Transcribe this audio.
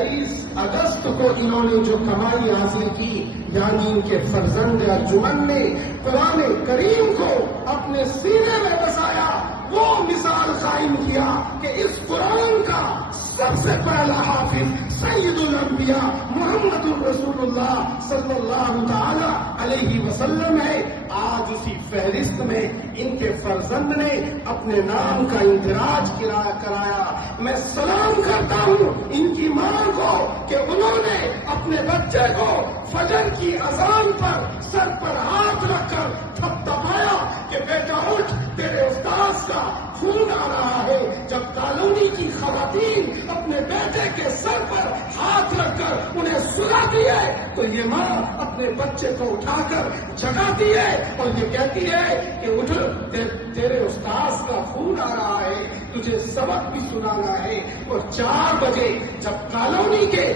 23 اگست کو انہوں نے جو کمائی حاصل کی، یعنی ان کے فرزند ارجمن نے قرآن کریم کو اپنے سینے میں بسایا، وہ مثال قائم کیا کہ اس قرآن کا سب سے پہلا حافظ سید الانبیاء محمد الرسول اللہ صلی اللہ تعالی علیہ وسلم ہے۔ آج اسی فہرست میں ان کے فرزند نے اپنے نام کا اندراج کرایا۔ میں سلام کرتا ہوں ان کی ماں کو کہ انہوں نے اپنے بچے کو فجر کی اذان پر سر پر ہاتھ رکھ کر تھپتھپایا کہ بیٹا اٹھ، تیرے استاذ کا خون آ رہا ہے۔ جب کالونی کی خواتین اپنے بیٹے کے سر پر ہاتھ رکھ کر انہیں سلاتی ہے تو یہ ماں اپنے بچے کو اٹھا کر جگاتی ہے اور یہ کہتی ہے کہ اٹھ، تیرے استاذ کا خون آ رہا ہے، تجھے سبق بھی سنانا ہے۔ اور 4 بجے جب کالونی کے